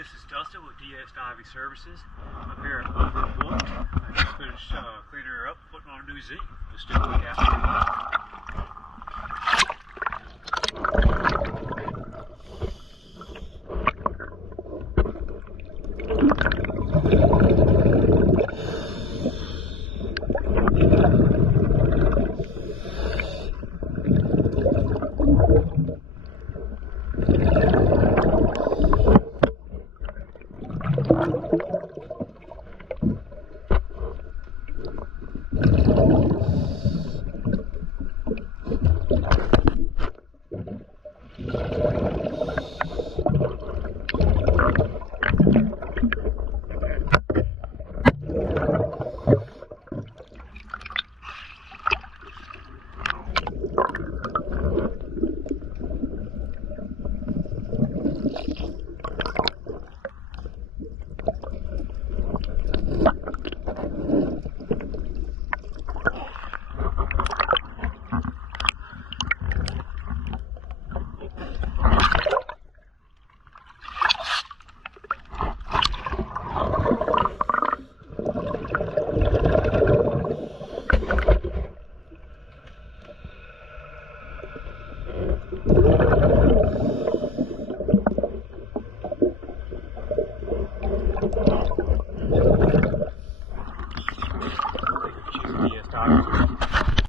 this is Dustin with DS Diving Services. I'm here at Overbooked. I just finished cleaning her up, putting on a new Zinc. Let's do a quick after.